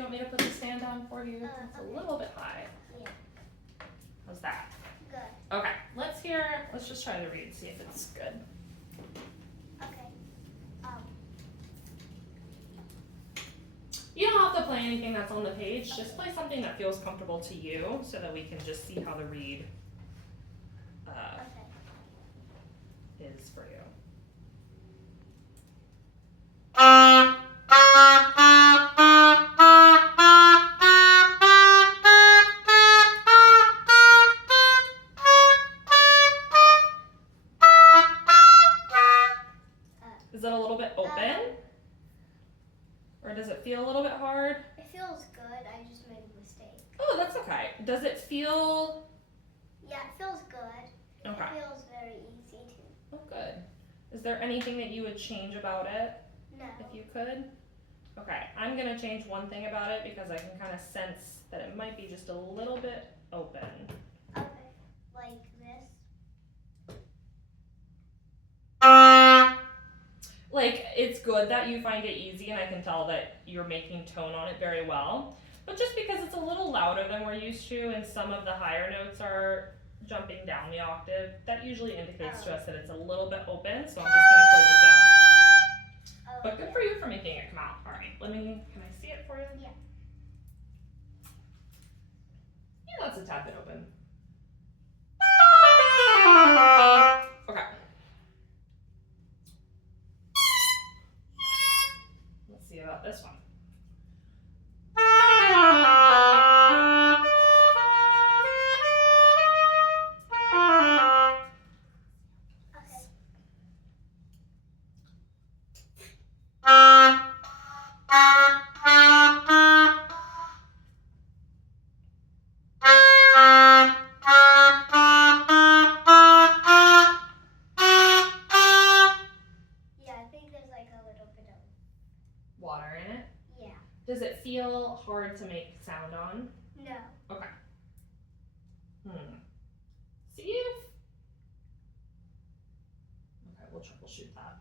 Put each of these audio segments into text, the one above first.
you want me to put the stand down for you? It's Okay. a little bit high. Yeah. How's that? Good. Okay, let's just try to read, see if it's good. Okay. You don't have to play anything that's on the page, just play something that feels comfortable to you so that we can just see how the read is for you. Is it a little bit open? Or does it feel a little bit hard? It feels good. I just made a mistake. Oh, that's okay. Does it feel... Yeah, it feels good. Okay. It feels very easy too. Oh, good. Is there anything that you would change about it? No. If you could? Okay, I'm gonna change one thing about it because I can kind of sense that it might be just a little bit open. Okay. Like this? Like, it's good that you find it easy, and I can tell that you're making tone on it very well. But just because it's a little louder than we're used to, and some of the higher notes are jumping down the octave, that usually indicates to us that it's a little bit open, so I'm just gonna close it down. But good for you for making it come out. All right, can I see it for you? Yeah. Yeah, that's a tad bit open. Okay. Let's see about this one. Water in it? Yeah. Does it feel hard to make sound on? No. Okay. See if... Okay, we'll troubleshoot that.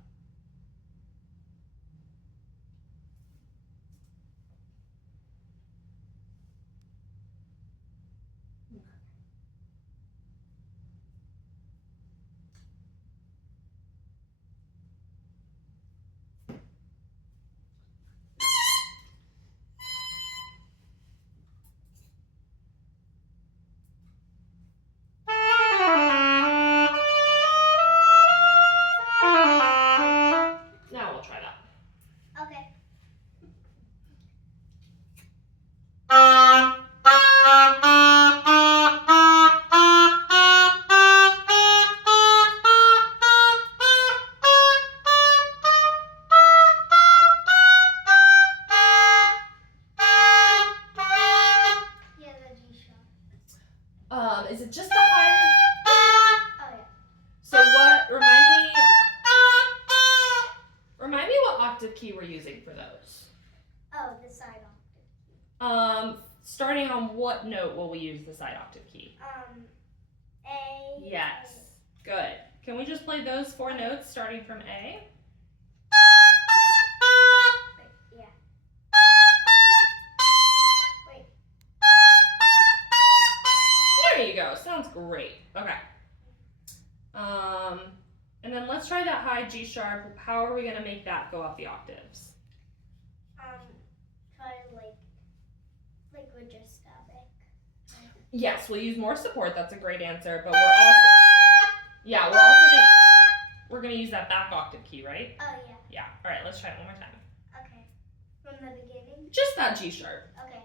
Now we'll try that. Okay. Yeah, the G sharp. Is it just the higher? Oh yeah. So remind me what octave key we're using for those. Oh, the side octave. Starting on what note will we use the side octave key? A. Yes. Good. Can we just play those 4 notes starting from A? Yeah. Wait. There you go. Sounds great. Okay. And then let's try that high G sharp. How are we going to make that go up the octaves? Try like with just static. Yes, we'll use more support. That's a great answer. But we're gonna use that back octave key, right? Oh yeah. Yeah. All right. Let's try it one more time. Okay. From the beginning. Just that G sharp. Okay.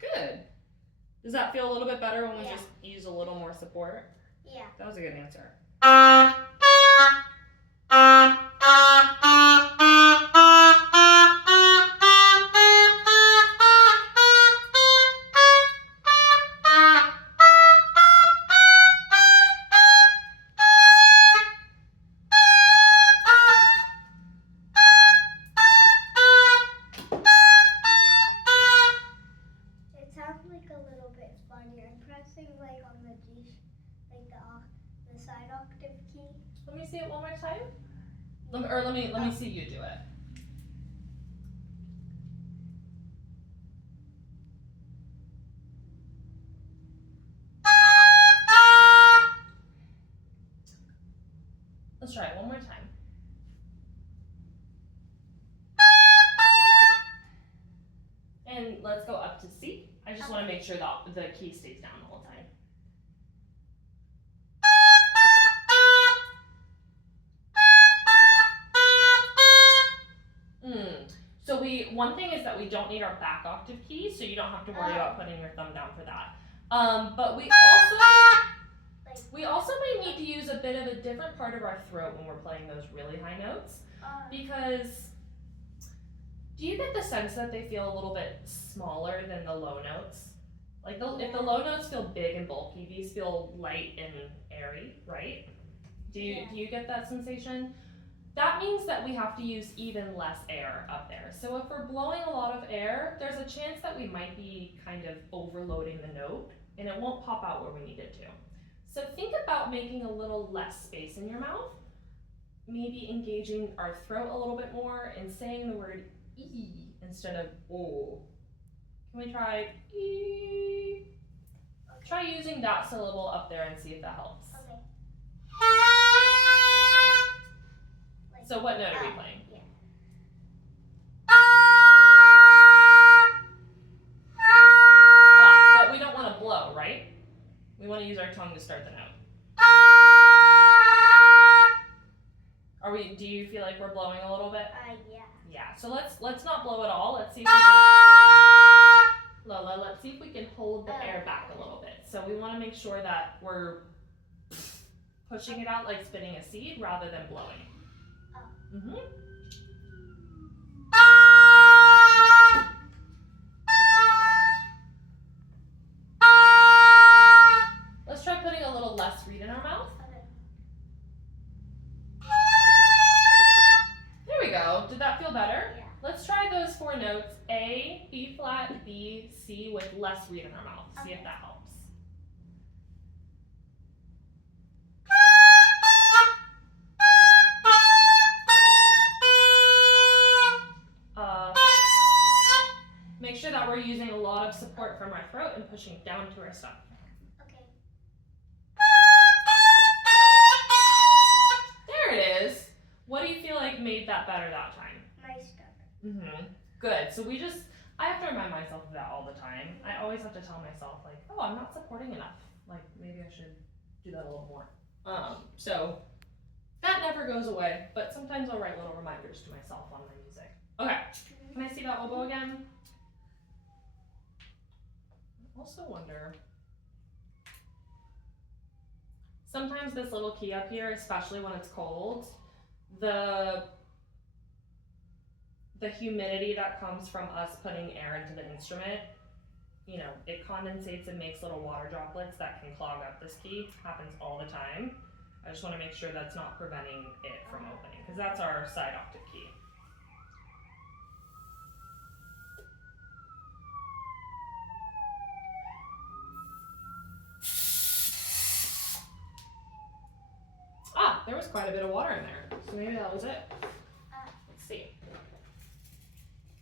Good. Does that feel a little bit better when we Yeah. just use a little more support? Yeah. That was a good answer. It sounds like a little bit funnier. I'm pressing like on the G, like the side octave key. Let me see it one more time. Let me see you do it. Let's try it one more time. And let's go up to C. I just want to make sure that the key stays down the whole time. So one thing is that we don't need our back octave key, so you don't have to worry about putting your thumb down for that. But we also might need to use a bit of a different part of our throat when we're playing those really high notes, because do you get the sense that they feel a little bit smaller than the low notes? Like if the low notes feel big and bulky, these feel light and airy, right? Do you get that sensation? That means that we have to use even less air up there. So if we're blowing a lot of air, there's a chance that we might be kind of overloading the note and it won't pop out where we need it to. So think about making a little less space in your mouth, maybe engaging our throat a little bit more and saying the word E instead of O. Can we try E? Okay. Try using that syllable up there and see if that helps. Okay. So what note are we playing? Yeah. But we don't want to blow, right? We want to use our tongue to start the note. Do you feel like we're blowing a little bit? Yeah. Yeah. So let's not blow at all. Let's see if we can Lola, let's see if we can hold the air back a little bit. So we want to make sure that we're pushing it out like spitting a seed rather than blowing. Let's try putting a little less reed in our mouth. Okay. There we go. Did that feel better? Yeah. Let's try those 4 notes, A, B flat, B, C, with less reed in our mouth. See if that helps. Make sure that we're using a lot of support from our throat and pushing down to our stomach. Okay. There it is. What do you feel like made that better that time? My stomach. Good. So I have to remind myself of that all the time. I always have to tell myself like, oh, I'm not supporting enough. Like maybe I should do that a little more. So that never goes away, but sometimes I'll write little reminders to myself on my music. Okay. Can I see that oboe again? I also wonder, sometimes this little key up here, especially when it's cold, the humidity that comes from us putting air into the instrument, it condensates and makes little water droplets that can clog up this key. Happens all the time. I just want to make sure that's not preventing it from opening, because that's our side octave key. There was quite a bit of water in there, so maybe that was it. Let's see.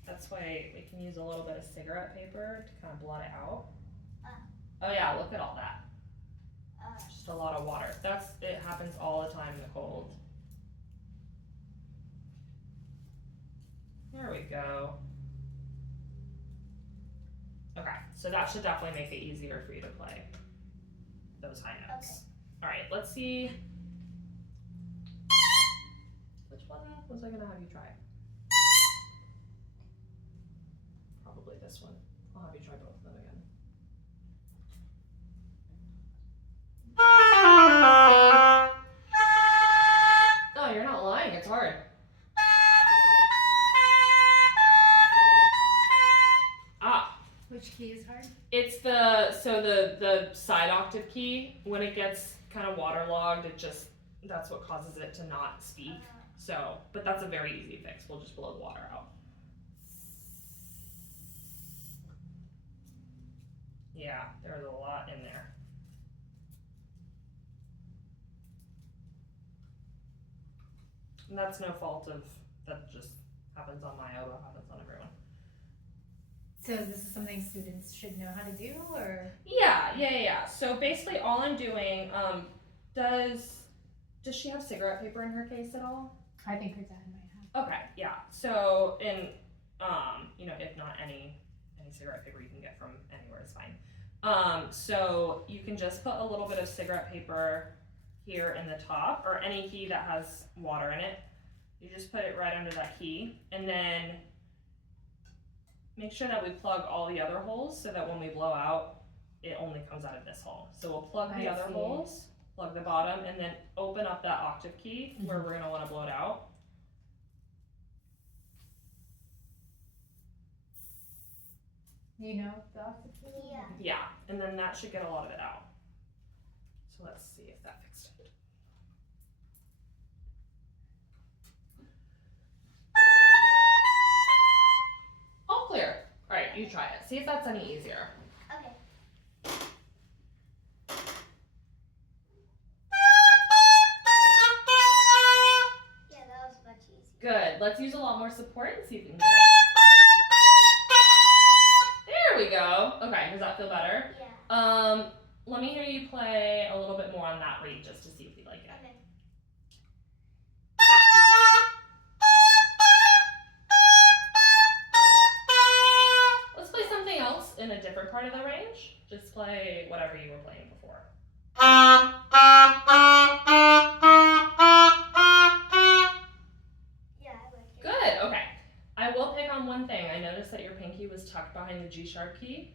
That's why we can use a little bit of cigarette paper to kind of blot it out. Oh yeah, look at all that. Just a lot of water. It happens all the time in the cold. There we go. Okay, so that should definitely make it easier for you to play those high notes. Okay. All right, let's see. Which one was I gonna have you try? Probably this one. I'll have you try both of them again. Oh, you're not lying, it's hard. Which key is hard? It's the side octave key. When it gets kind of waterlogged, that's what causes it to not speak. So, but that's a very easy fix. We'll just blow the water out. Yeah, there's a lot in there. And that's no fault of, that just happens on my oboe, happens on everyone. So is this something students should know how to do, or? Yeah. So basically all I'm doing, does she have cigarette paper in her case at all? I think her dad might have. Okay, yeah. So, and you know, if not any cigarette paper you can get from anywhere is fine. So you can just put a little bit of cigarette paper here in the top, or any key that has water in it. You just put it right under that key, and then make sure that we plug all the other holes so that when we blow out, it only comes out of this hole. So we'll plug the other holes, plug the bottom, and then open up that octave key where we're gonna wanna blow it out. You know the octave key? Yeah. Yeah, and then that should get a lot of it out. So let's see if that fixed it. All clear. All right, you try it. See if that's any easier. Okay. Yeah, that was much easier. Good. Let's use a lot more support and see if we can get it. There we go. Okay, does that feel better? Yeah. Let me hear you play a little bit more on that rate just to see if you like it. Okay. Let's play something else in a different part of the range. Just play whatever you were playing before. Yeah, I like it. Good, okay. I will pick on one thing. I noticed that your pinky was tucked behind the G sharp key.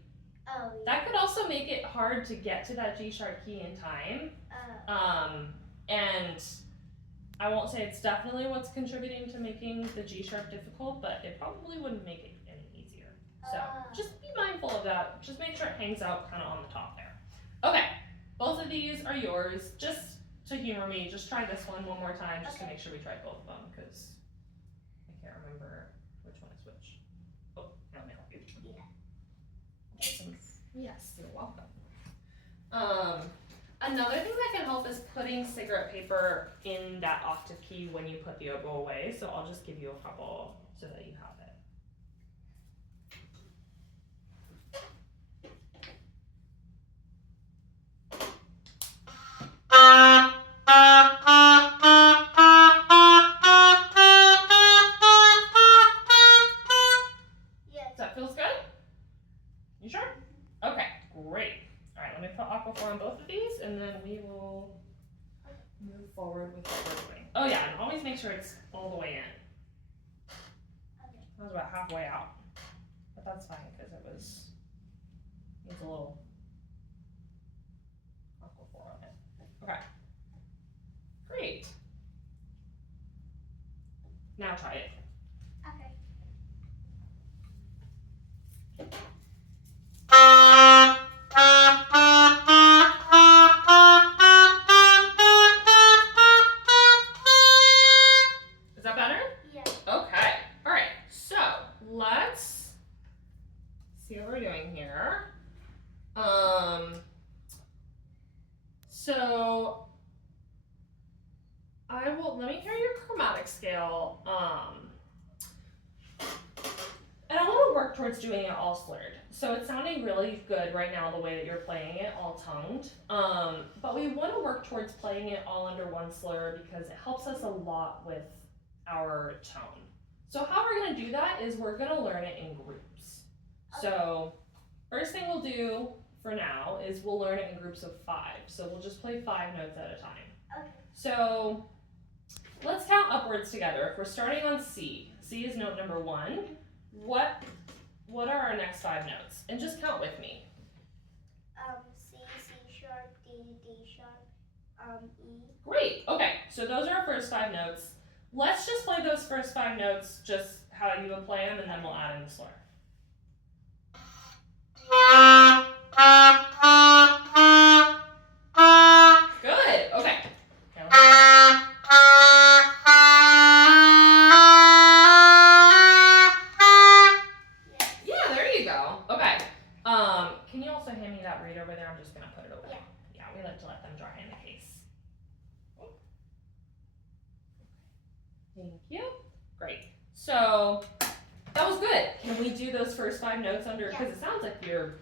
Oh, yeah. That could also make it hard to get to that G sharp key in time. And I won't say it's definitely what's contributing to making the G sharp difficult, but it probably wouldn't make it any easier. So just be mindful of that. Just make sure it hangs out kind of on the top there. Okay, both of these are yours. Just to humor me, just try this one more time just to make sure we tried both of them, because I can't remember which one is which. Oh, let me help you. Yeah. Yes, you're welcome. Another thing that can help is putting cigarette paper in that octave key when you put the oboe away. So I'll just give you a couple so that you have it. Yeah. That feels good? You sure? Okay, great. All right, let me put aquaphor on both of these, and then we will move forward with what we're doing. Oh yeah, and always make sure it's all the way in. Okay. I was about halfway out, but that's fine because it was needs a little aquaphor on it. Okay, great. Now try it. Okay. Is that better? Yeah. Okay. All right. So let's see what we're doing here. So I will let me hear your chromatic scale. And I want to work towards doing it all slurred. So it's sounding really good right now the way that you're playing it, all tongued. But we want to work towards playing it all under one slur because it helps us a lot with our tone. So how we're going to do that is we're going to learn it in groups. So first thing we'll do for now is we'll learn it in groups of 5. So we'll just play 5 notes at a time. Okay. So let's count upwards together. If we're starting on C, C is note number 1. What are our next 5 notes? And just count with me. C, C sharp, D, D sharp, E. Great. Okay, so those are our first 5 notes. Let's just play those first 5 notes just how you would play them, and then we'll add in the slur. Good. Okay. Yeah, there you go. Okay. Can you also hand me that reed over there? I'm just gonna put it away. Yeah, we like to let them dry in the case. Thank you. Great. So that was good. Can we do those first 5 notes under? Because it sounds like you're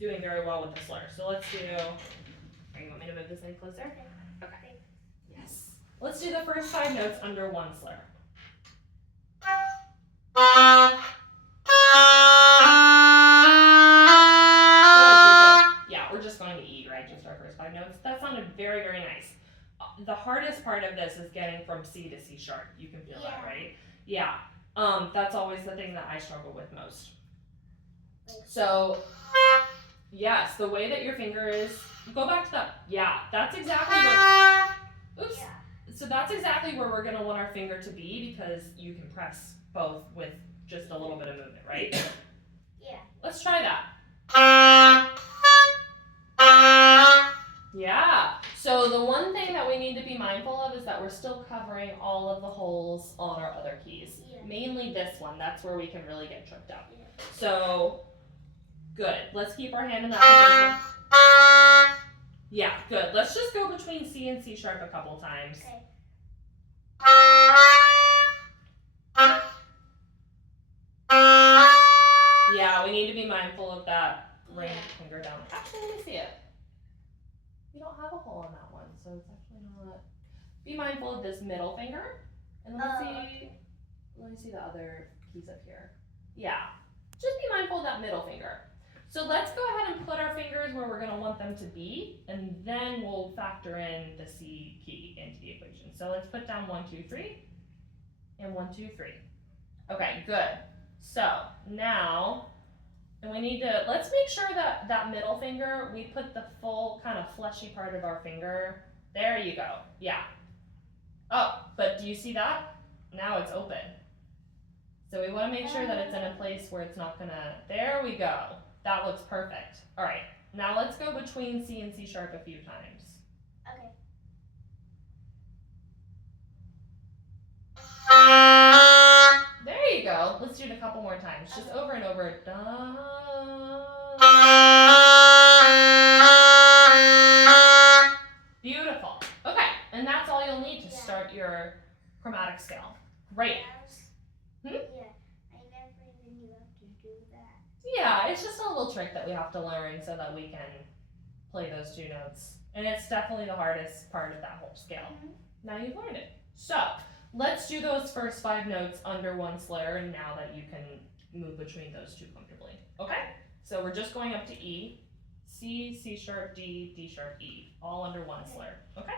doing very well with the slur. So let's do. You want me to move this any closer? Okay. Yes. let's do the first 5 notes under one slur. Good. Yeah, we're just going to E, right? Just our first 5 notes. That sounded very, very nice. The hardest part of this is getting from C to C sharp. You can feel that, right? Yeah. That's always the thing that I struggle with most. So, yes, the way that your finger is, go back to that. Yeah, that's exactly where, oops. So that's exactly where we're gonna want our finger to be because you can press both with just a little bit of movement, right? Yeah. Let's try that. Yeah. So the one thing that we need to be mindful of is that we're still covering all of the holes on our other keys. Yeah. Mainly this one. That's where we can really get tripped up. Yeah. So, good. Let's keep our hand in that position. Yeah, good. Let's just go between C and C sharp a couple times. Okay. Yeah, we need to be mindful of that ring finger down. Actually, let me see it. You don't have a hole on that one, so it's actually not. Be mindful of this middle finger. And let me see the other keys up here. Yeah, just be mindful of that middle finger. So let's go ahead and put our fingers where we're gonna want them to be, and then we'll factor in the C key into the equation. So let's put down 1, 2, 3, and 1, 2, 3. Okay, good. So now, and we need to, let's make sure that that middle finger, we put the full kind of fleshy part of our finger. There you go, yeah. Oh, but do you see that? Now it's open. So we wanna make sure that it's in a place where it's not gonna, there we go. That looks perfect. All right, now let's go between C and C sharp a few times. Okay. There you go. Let's do it a couple more times. Just over and over. Beautiful. Okay, and that's all you'll need to start your chromatic scale. Great. Yeah, I never even knew how to do that. Yeah, it's just a little trick that we have to learn so that we can play those 2 notes. And it's definitely the hardest part of that whole scale. Now you've learned it. So, let's do those first 5 notes under one slur now that you can move between those 2 comfortably. Okay? So we're just going up to E, C, C sharp, D, D sharp, E, all under one slur. Okay?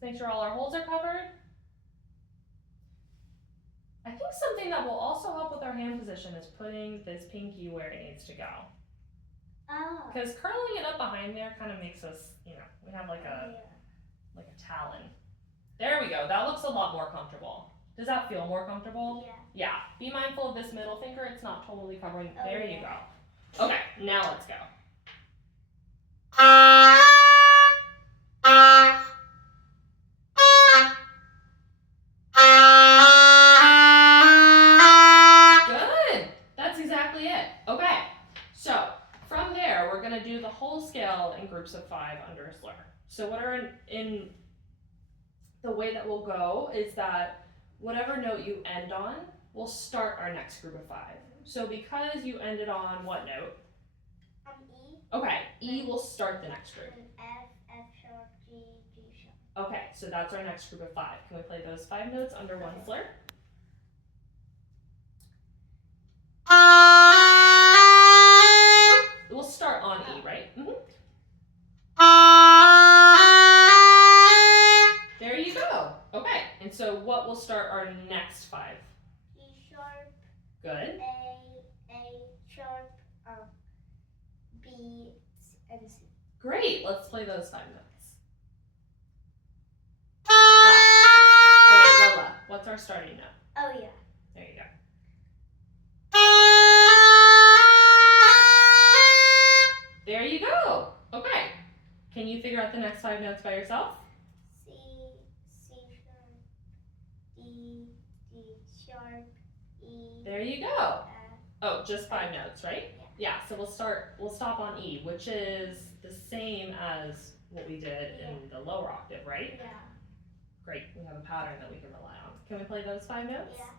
Let's make sure all our holes are covered. I think something that will also help with our hand position is putting this pinky where it needs to go. Oh. Because curling it up behind there kind of makes us, we have like a talon. There we go. That looks a lot more comfortable. Does that feel more comfortable? Yeah. Yeah. Be mindful of this middle finger. It's not totally covering. Oh, there yeah. you go. Okay, now let's go. Good. That's exactly it. Okay. So from there, we're gonna do the whole scale in groups of 5 under a slur. So what are in the way that we'll go is that whatever note you end on will start our next group of 5. So because you ended on what note? E. Okay, E will start the next group. F, F sharp, G, G sharp. Okay, so that's our next group of 5. Can we play those 5 notes under one slur? We'll start on E, right? There you go. Okay, and so what will start our next 5? E sharp. Good. A sharp, B, and C. Great, let's play those 5 notes. Oh wait, Lola, what's our starting note? Oh yeah. There you go. There you go. Okay. Can you figure out the next 5 notes by yourself? C, C sharp, D, D sharp, E. There you go. Oh, just 5 notes, right? Yeah. Yeah, so we'll stop on E, which is the same as what we did in the lower octave, right? Yeah. Great, we have a pattern that we can rely on. Can we play those 5 notes? Yeah.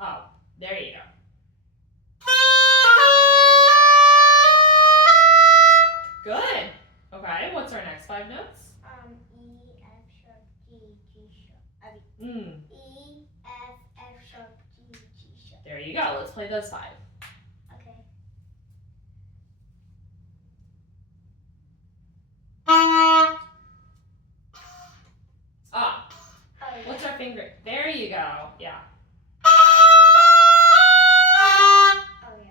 Oh, there you go. Good. Okay, what's our next 5 notes? E, F sharp, G, G sharp. E, F, F sharp, G, G sharp. There you go. Let's play those 5. Okay. Ah, Oh, yeah. what's our finger? There you go. Yeah. Oh, yeah.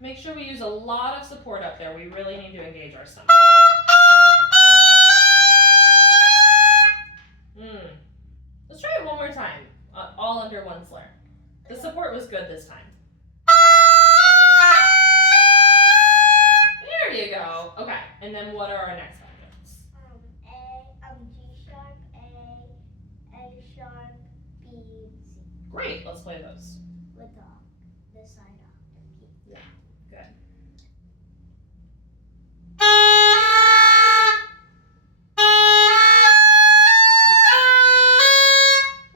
Make sure we use a lot of support up there. We really need to engage our stomach. Let's try it one more time, all under one slur. The support was good this time. There you go. Okay, and then what are our next 5 notes? G sharp, A sharp, B, C. Great, let's play those. With the side octave. Yeah, good.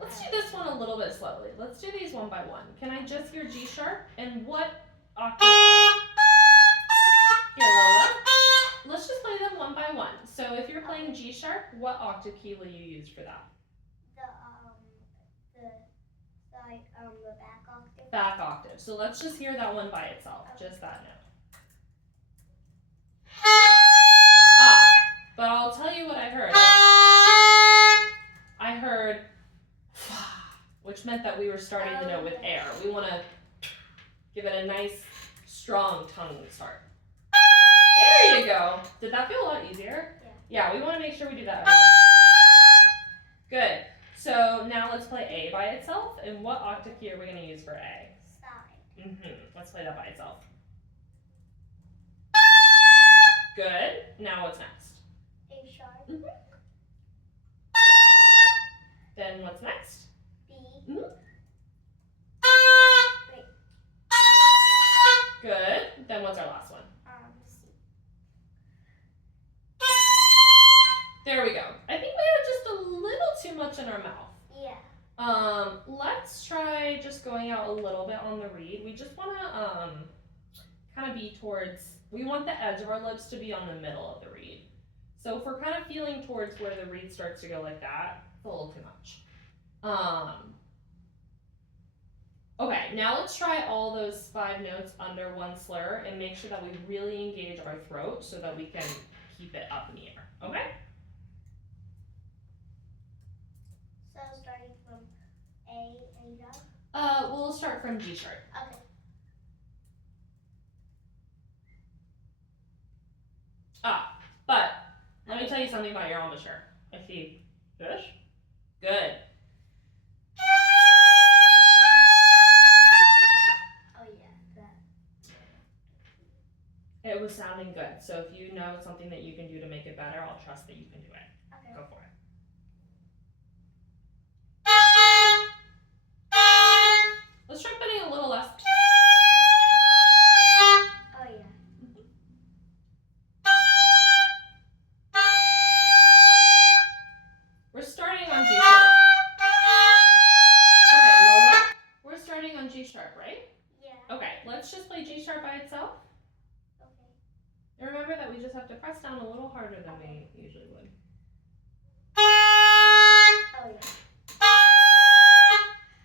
Let's do this one a little bit slowly. Let's do these one by one. Can I just hear G sharp and what octave? Here, Lola. Let's just play them one by one. So if you're playing G sharp, what octave key will you use for that? The back octave. Back octave. So let's just hear that one by itself, just that note. Ah, but I'll tell you what I heard. I heard, which meant that we were starting the note with air. We want to give it a nice, strong tongue start. There you go. Did that feel a lot easier? Yeah. Yeah, we want to make sure we do that every time. Good. So now let's play A by itself. And what octave key are we going to use for A? Side. Let's play that by itself. Good. Now what's next? A sharp. Then what's next? B. Wait. Good. Then what's our last one? C. There we go. I think we have just a little too much in our mouth. Yeah. Let's try just going out a little bit on the reed. We just want to kind of be towards, we want the edge of our lips to be on the middle of the reed. So if we're kind of feeling towards where the reed starts to go like that, it's a little too much. Okay, now let's try all those 5 notes under one slur and make sure that we really engage our throat so that we can keep it up in the air, okay? So starting from A sharp? We'll start from G sharp. Okay. But let me tell you something about your embouchure. I see fish. Good. Oh yeah, that. It was sounding good. So if you know something that you can do to make it better, I'll trust that you can do it. Okay. Go for it. Let's try putting a little less. Oh yeah. We're starting on G sharp. Okay, Lola. We're starting on G sharp, right? Yeah. Okay, let's just play G sharp by itself. Okay. And remember that we just have to press down a little harder than we usually would. Oh yeah.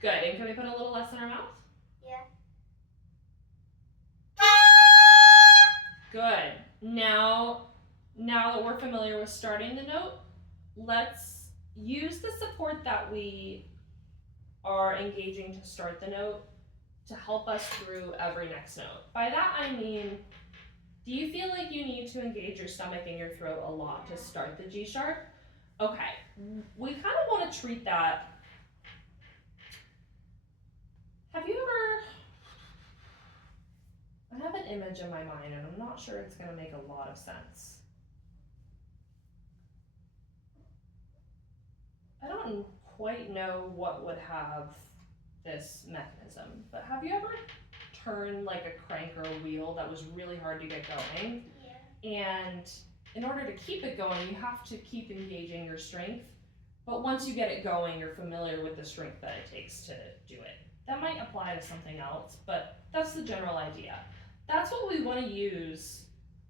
Good. And can we put a little less in our mouth? Yeah. Good. Now that we're familiar with starting the note, let's use the support that we are engaging to start the note to help us through every next note. By that I mean, do you feel like you need to engage your stomach and your throat a lot to start the G sharp? Okay, we kind of want to treat that. Have you ever, I have an image in my mind and I'm not sure it's going to make a lot of sense. I don't quite know what would have this mechanism, but have you ever turned like a crank or a wheel that was really hard to get going? Yeah. And in order to keep it going, you have to keep engaging your strength But once you get it going, you're familiar with the strength that it takes to do it. That might apply to something else, but that's the general idea. That's what we want to use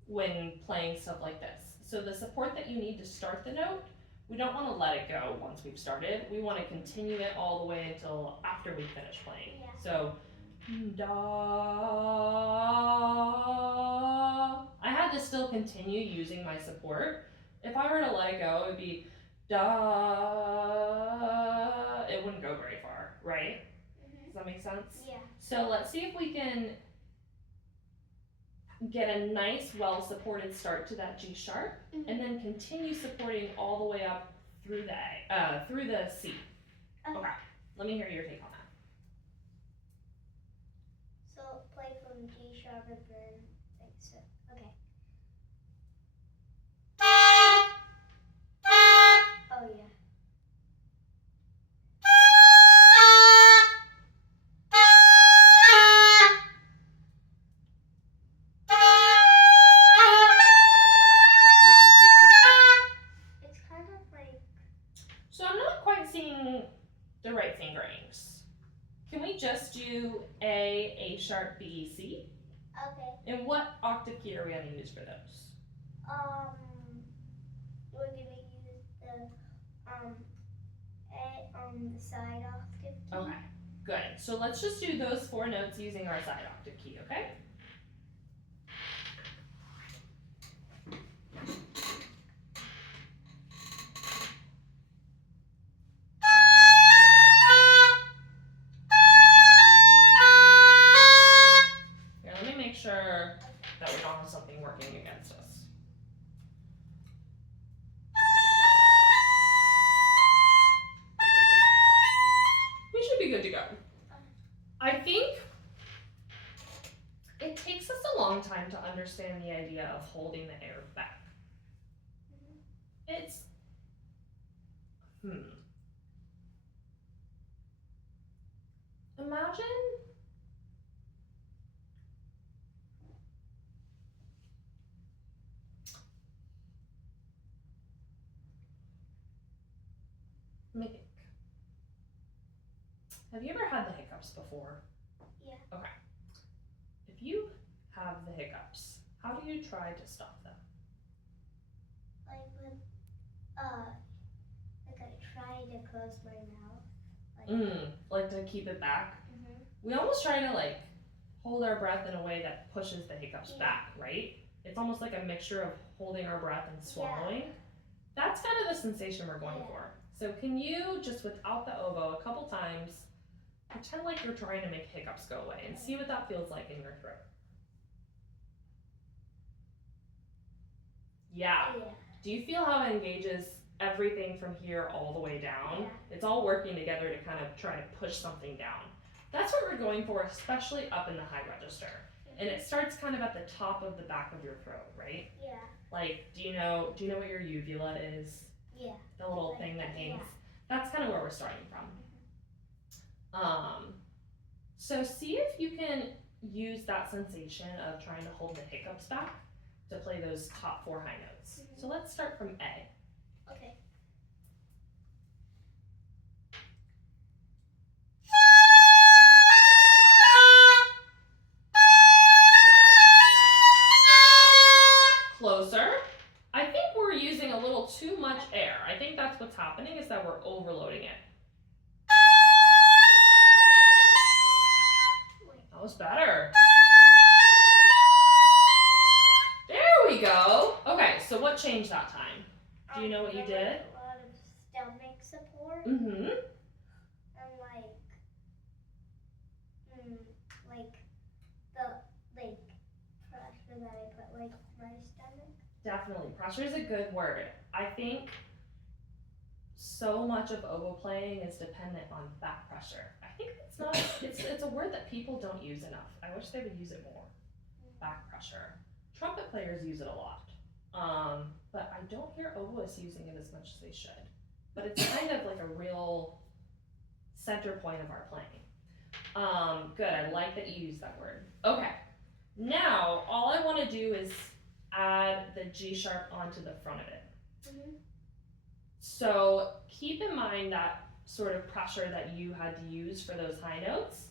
when playing stuff like this. So the support that you need to start the note, we don't want to let it go once we've started. We want to continue it all the way until after we finish playing. Yeah. So, da. I had to still continue using my support. If I were to let it go, it would be da. It wouldn't go very far, right? Does that make sense? Yeah. So let's see if we can get a nice, well-supported start to that G sharp, and then continue supporting all the way up through the C. Okay. Let me hear your take on that. So play from G sharp and then like so. Okay. Oh yeah. It's kind of like. So I'm not quite seeing the right fingerings. Can we just do A sharp, B, C? Okay. And what octave key are we going to use for those? We're gonna use the side octave key. Okay, good. So let's just do those 4 notes using our side octave key, okay? Here, let me make sure that we don't have something working against us. We should be good to go. I think it takes us a long time to understand the idea of holding the air back. It's, imagine have you ever had the hiccups before? Yeah. Okay. If you have the hiccups, how do you try to stop them? Like with like I try to close my mouth. Like to keep it back? We almost try to like hold our breath in a way that pushes the hiccups back, right? It's almost like a mixture of holding our breath and swallowing. Yeah. That's kind of the sensation we're going for. So can you, just without the oboe, a couple times, pretend like you're trying to make hiccups go away and see what that feels like in your throat. Yeah. Do you feel how it engages everything from here all the way down? Yeah. It's all working together to kind of try to push something down. That's what we're going for, especially up in the high register. And it starts kind of at the top of the back of your throat, right? Yeah. Like, do you know what your uvula is? Yeah. The little thing that hangs. Yeah. That's kind of where we're starting from. So see if you can use that sensation of trying to hold the hiccups back to play those top 4 high notes. So let's start from A. Okay. Closer. I think we're using a little too much air. I think that's what's happening, is that we're overloading it. That was better. There we go. Okay, so what changed that time? Do you know what you did? A lot of stomach support. Mm-hmm. And like the pressure that I put like my stomach. Definitely. Pressure is a good word. I think so much of oboe playing is dependent on back pressure. I think it's a word that people don't use enough. I wish they would use it more. Back pressure. Trumpet players use it a lot. But I don't hear oboists using it as much as they should. But it's kind of like a real center point of our playing. Good, I like that you used that word. Okay, now all I want to do is add the G sharp onto the front of it. So keep in mind that sort of pressure that you had to use for those high notes.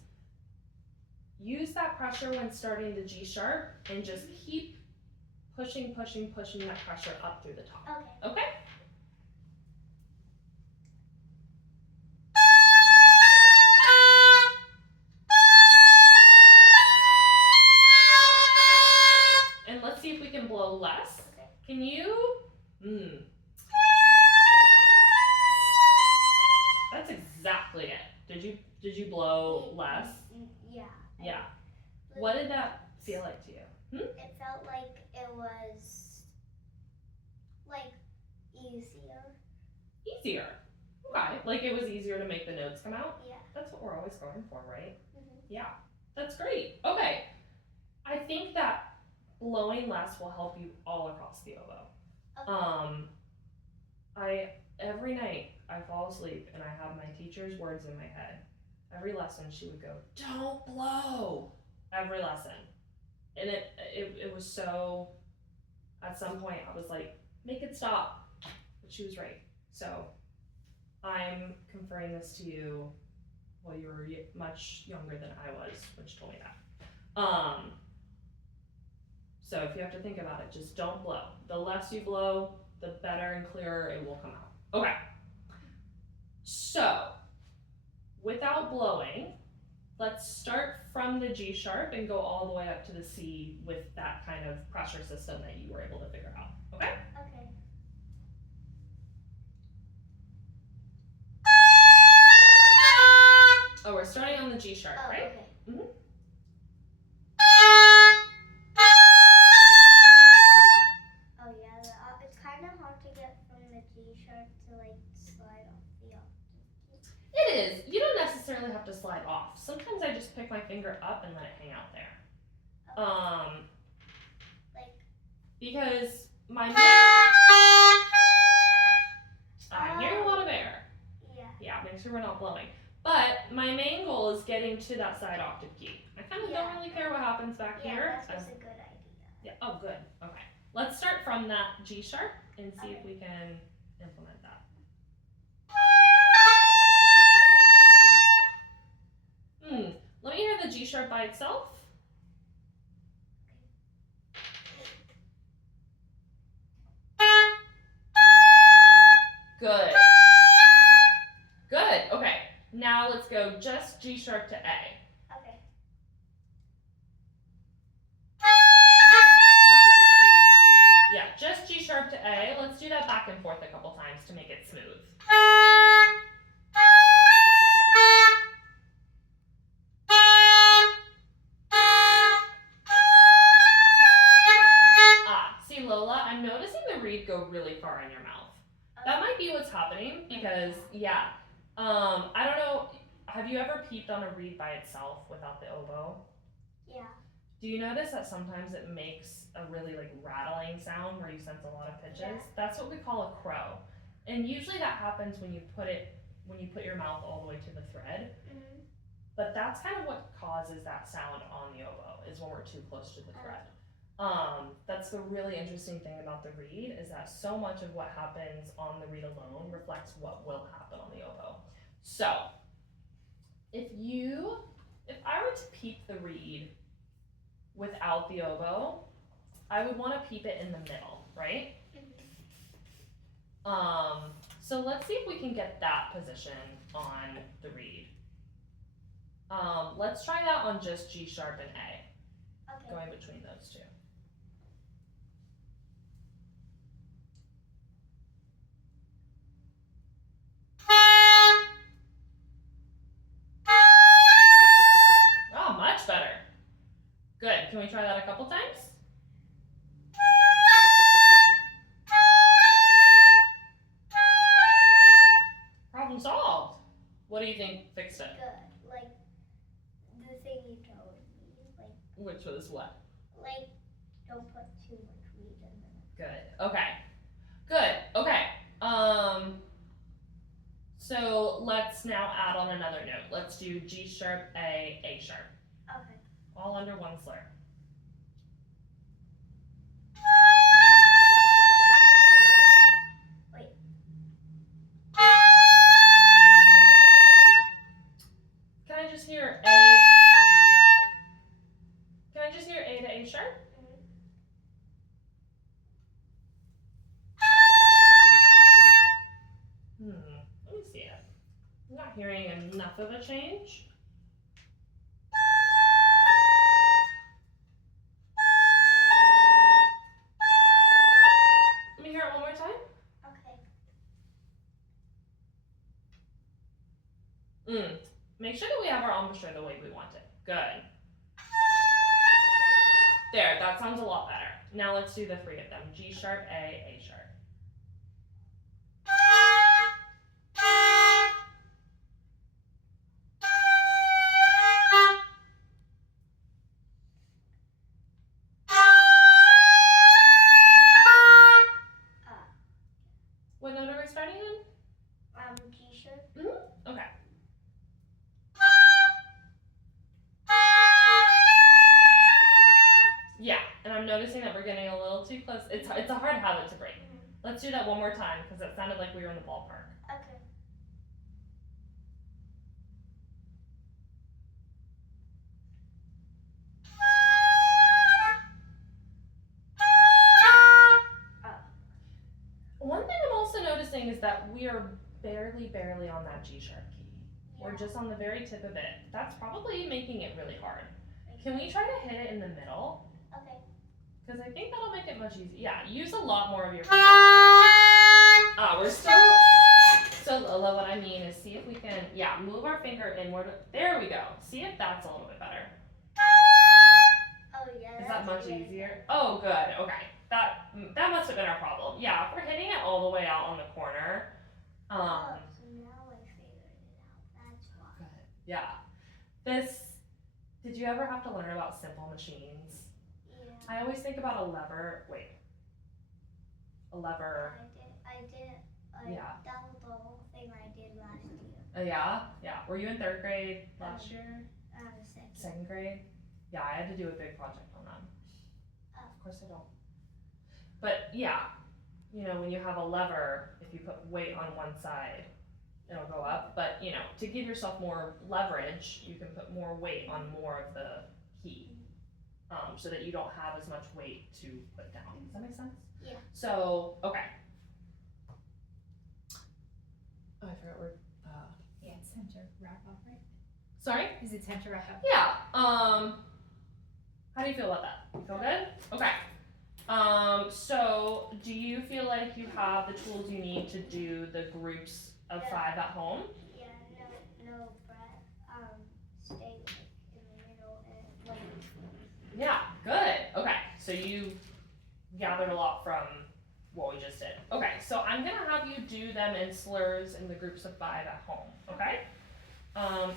Use that pressure when starting the G sharp and just keep pushing that pressure up through the top. Okay. Okay? And let's see if we can blow less. Okay. Can you? That's exactly it. Did you blow less? Yeah. Yeah. What did that feel like to you? It felt like it was like easier. Easier. Okay. Like it was easier to make the notes come out? Yeah. That's what we're always going for, right? Mm-hmm. Yeah. That's great. Okay. I think that blowing less will help you all across the oboe. Okay. Every night I fall asleep and I have my teacher's words in my head. Every lesson she would go, "Don't blow." Every lesson. And it was so, at some point I was like, make it stop. But she was right. So I'm conferring this to you. Well, you were much younger than I was when she told me that. So if you have to think about it, just don't blow. The less you blow, the better and clearer it will come out. Okay. So without blowing, let's start from the G sharp and go all the way up to the C with that kind of pressure system that you were able to figure out. Okay? Okay. Oh, we're starting on the G sharp, right? Okay. Mm-hmm. Oh yeah, it's kind of hard to get from the G sharp to like slide off the octave. It is. You don't necessarily have to slide off. Sometimes I just pick my finger up and let it hang out there. Okay. Because my I'm hearing a lot of air. Yeah. Yeah, make sure we're not blowing. But my main goal is getting to that side octave key. I kind of don't really care what happens back here. That's just a good idea. Yeah. Oh, good. Okay. Let's start from that G sharp and see if we can implement that. Let me hear the G sharp by itself. Good. Good. Okay. Now let's go just G sharp to A. Okay. Yeah, just G sharp to A. Let's do that back and forth a couple times to make it smooth. See Lola, I'm noticing the reed go really far in your mouth. That might be what's happening because, yeah. I don't know, have you ever peeped on a reed by itself without the oboe? Yeah. Do you notice that sometimes it makes a really like rattling sound where you sense a lot of pitches? Yeah. That's what we call a crow. And usually that happens when you put your mouth all the way to the thread. Mm-hmm. But that's kind of what causes that sound on the oboe, is when we're too close to the thread. That's the really interesting thing about the reed, is that so much of what happens on the reed alone reflects what will happen on the oboe. So, if I were to peep the reed without the oboe, I would want to peep it in the middle, right? So let's see if we can get that position on the reed. Let's try that on just G sharp and A, Okay. going between those two. Oh, much better. Good. Can we try that a couple times? Problem solved. What do you think fixed it? Good. Like the thing you told me. Like. Which was what? Like, don't put too much reed in them. Good. Okay. Good. Okay. So let's now add on another note. Let's do G sharp, A sharp. Okay. All under one slur. Wait. I'm not hearing enough of a change. Let me hear it one more time. Okay. Make sure that we have our embouchure the way we want it. Good. There, that sounds a lot better. Now let's do the three of them. G sharp, A sharp. What note are we starting in? G sharp. Okay. Yeah, and I'm noticing that we're getting a little too close. It's a hard habit to break. Let's do that one more time because it sounded like we were in the ballpark. Okay. One thing I'm also noticing is that we are barely on that G sharp key. We're just on the very tip of it. That's probably making it really hard. Can we try to hit it in the middle? Okay. Because I think that'll make it much easier. Yeah, use a lot more of your fingers. We're still. So Lola, what I mean is see if we can, move our finger inward. There we go. See if that's a little bit better. Oh yeah. Is that much easier? Oh, good. Okay. That must have been our problem. Yeah, if we're hitting it all the way out on the corner. So now I figured it out. That's why. Good. Yeah. Did you ever have to learn about simple machines? Yeah. I always think about a lever. Wait. A lever. I did. Yeah. That was the whole thing I did last year. Yeah. Were you in 3rd grade last year? Second. 2nd grade? Yeah, I had to do a big project on them. Of course I don't. But yeah, when you have a lever, if you put weight on one side, it'll go up. But to give yourself more leverage, you can put more weight on more of the key, so that you don't have as much weight to put down. Does that make sense? Yeah. So, okay. Oh, I forgot where. Yeah, it's time to wrap up, right? Sorry? Is it time to wrap up? Yeah. How do you feel about that? You feel good? Okay. So do you feel like you have the tools you need to do the groups of 5 at home? Yeah, no breath. Stay in the middle and wait. Yeah, good. Okay, so you gathered a lot from what we just did. Okay, so I'm gonna have you do them in slurs in the groups of 5 at home, okay?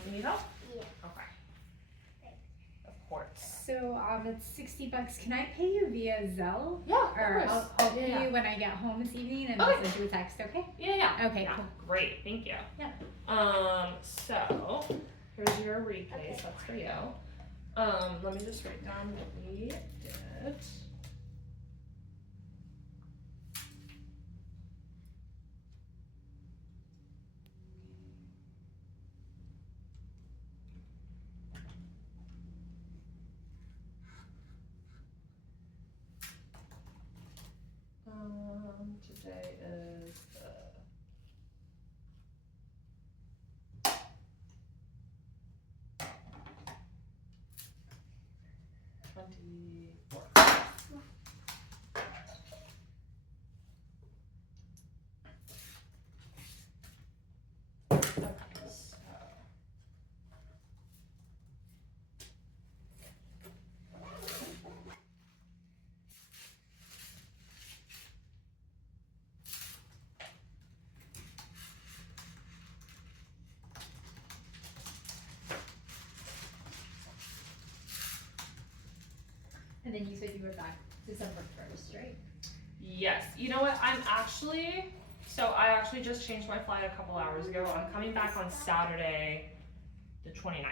You need help? Yeah. Okay. Thanks. Of course. So it's $60. Can I pay you via Zelle? Yeah, Or of course. I'll pay you when I get home this evening and Okay. I'll send you a text, okay? Yeah. Okay, Yeah, cool. great, thank you. Yeah. So here's your repase, Okay. that's for you. Let me just write down what we did. Today is the 24th. Okay, so And then you said you were back December 1st, right? yes, you know what? I actually just changed my flight a couple hours ago. I'm coming back on Saturday, the 29th.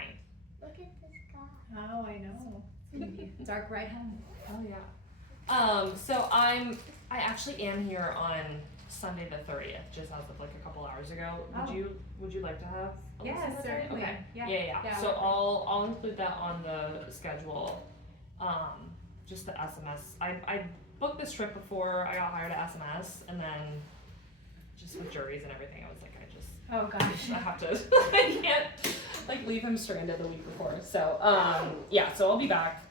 Look at the sky. Oh, I know. It's gonna be a dark ride home. Oh yeah. So I actually am here on Sunday the 30th, just as of like a couple hours ago. Oh. Would you like to have a Yeah, listen to that? certainly. Okay. Yeah. Yeah. So I'll include that on the schedule. Just the SMS. I booked this trip before I got hired at SMS, and then just with jury berries and everything. I was like, Oh gosh. I have to, I can't like leave him stranded the week before. So, yeah, so I'll be back.